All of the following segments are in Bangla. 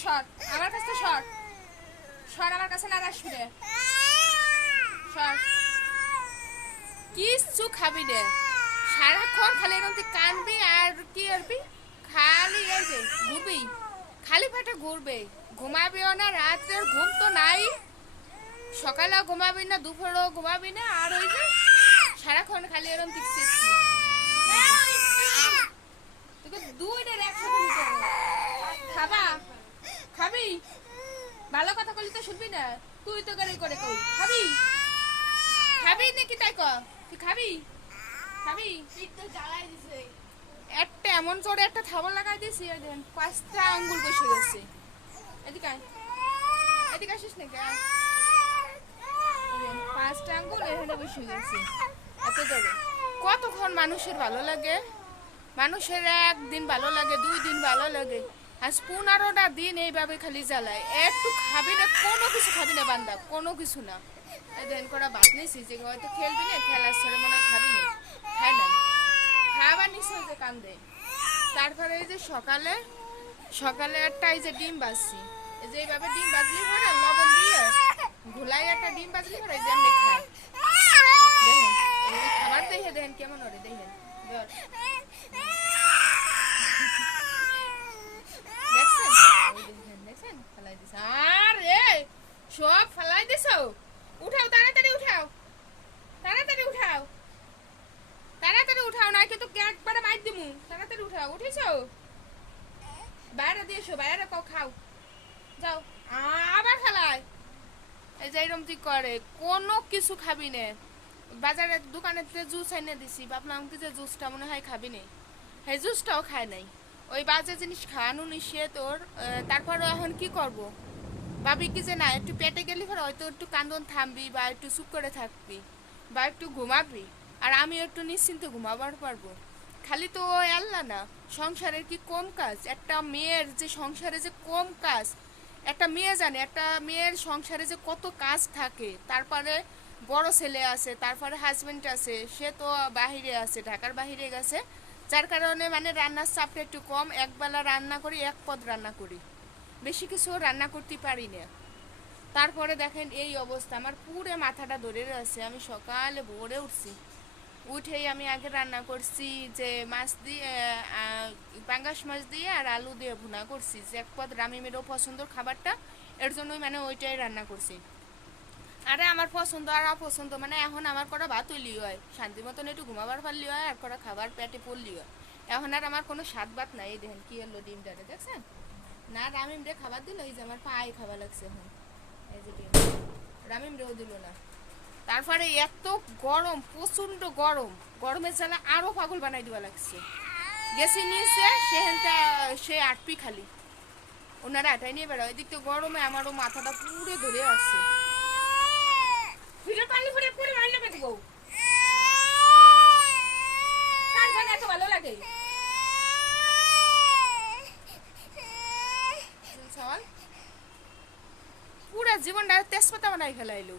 সর আমার কাছে সর সর আমার কাছে না আসবি রে সর কিচ্ছু খাবি রে। সারাক্ষণ খালি এরকম তুই কানবি আর কি করবি? খালি এই যে ঘুরবি। খালি পেটে ঘুরবে। ঘুমাবিও না রাত্রের ঘুম তো নাই। সকালেও ঘুমাবি না দুপুরেও ঘুমাবি না আর ওই যে সারাক্ষণ খালি এরকম টিকছিস তোকে দুইটার একসাথে নিতে হবে। খাবা ভালো কথা বলি তো শুনবি না। তুই তো গাড়ি করে কই। খাবি? খাবি নাকি তাই ক? তুই খাবি? খাবি? একটা এমন জোরে একটা থাবল লাগাই দিয়েছি আর দেখেন পাঁচটা আঙ্গুল বসে গেছে। এদিকে আয়। এদিকে আসিস। পাঁচটা আঙ্গুল এখানে বসে গেছে। এত জোরে। কতক্ষণ মানুষের ভালো লাগে? মানুষের একদিন ভালো লাগে, দুই দিন ভালো লাগে। আজ পনেরোটা দিন এইভাবে খালি জ্বালায়। একটু খাবি না, কোনো কিছু খাবি না বান্দা, কোনো কিছু না। দেন করা ভাত নিয়েছি যে হয়তো খেলবি না, খেলার ছেড়ে মনে হয় খাবি না। খাই না। খাবার নিশ্চয় যে কান্দে। তারপরে এই যে সকালে সকালে একটা এই যে ডিম বাজছি। এই যে এইভাবে ডিম বাজলি পরে লবণ দিয়ে ঘুলাই একটা ডিম বাজলি পরে এই যে এমনি খায় দেখেন এই খাবার দেখে দেখেন কেমন ওরে দেখেন ধর। দেখছেন এই দেখেন দেখছেন ফেলাই দিছে আরে সব ফেলাই দিছো উঠাও তাড়াতাড়ি উঠাও তাড়াতাড়ি উঠাও তাড়াতাড়ি উঠাও না কিন্তু একবারে মাইর দিমু তাড়াতাড়ি উঠাও উঠেছো বাইরে দিয়েছ? বাইরে কাউ খাও। যাও। আবার ফেলায় এই যে এরম তুই করে। কোনো কিছু খাবি নে। বাজারে দোকানে জুস এনে দিছি ভাবলাম কি যে জুসটা মনে হয় খাবি নে। হ্যাঁ জুসটাও খায় নাই। ওই বাজে জিনিস খাওয়ানো নিষে তোর আহ, তারপরে এখন কি করব? ভাবি কি যে না একটু পেটে গেলে পরে হয়তো একটু কান্দন থামবি বা একটু চুপ করে থাকবি বা একটু ঘুমাবি। আর আমি একটু নিশ্চিন্তে ঘুমাবার পারব। খালি তো আল্লাহ না, সংসারের কি কম কাজ? একটা মেয়ের যে সংসারে যে কম কাজ, একটা মেয়ে জানে, একটা মেয়ের সংসারে যে কত কাজ থাকে, তারপরে বড় ছেলে আছে, তারপরে হাজবেন্ড আছে, সে তো বাহিরে আছে, ঢাকার বাহিরে গেছে, যার কারণে মানে রান্নার চাপটা একটু কম, একবেলা রান্না করি, এক পদ রান্না করি। বেশি কিছু রান্না করতে পারি না। তারপরে দেখেন এই অবস্থা, আমার পুরো মাথাটা ধরে আছে আমি সকালে ভোরে উঠছি। উঠেই আমি আগে রান্না করছি যে মাছ দিয়ে পাঙ্গাস মাছ দিয়ে আর আলু দিয়ে ভুনা করছি। যে এক পদ রামিমেরও পছন্দর খাবারটা, এর জন্যই মানে ওইটাই রান্না করছি। আরে আমার পছন্দ আর অপছন্দ মানে এখন আমার করা ভাত হইলি হয়। শান্তি মতন একটু ঘুমাবার পারলি হয়, আর করা খাবার পেটে পড়লি হয়। এখন আর আমার কোনো স্বাদ ভাত নাই। দেখেন কি হলো ডিমটারে দেখছেন? না রামিম রে খাবার দিল, এই যে আমার পায়ে খাবার লাগছে এখন। এই যে ডিম। রামিম রেও দিল না। তারপরে এত গরম প্রচণ্ড গরম। গরমের জ্বালা আরও পাগল বানাই দিবা লাগছে। গেছি নিয়েছে সেখানটা সে আটপি খালি। ওনারা আটাই নিয়ে বেড়ায়। এদিক তো গরমে আমারও মাথাটা পুরো ধরে এত ভালো লাগে? পুরা জীবনটা তেজপাতা বানাই ফেলাইলো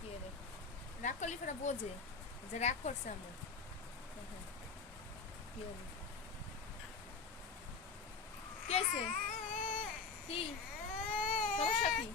কি রে? রাগ করলে ফেরা বোঝে যে রাগ করছে আমার। কি হবে? কি সমস্যা কি?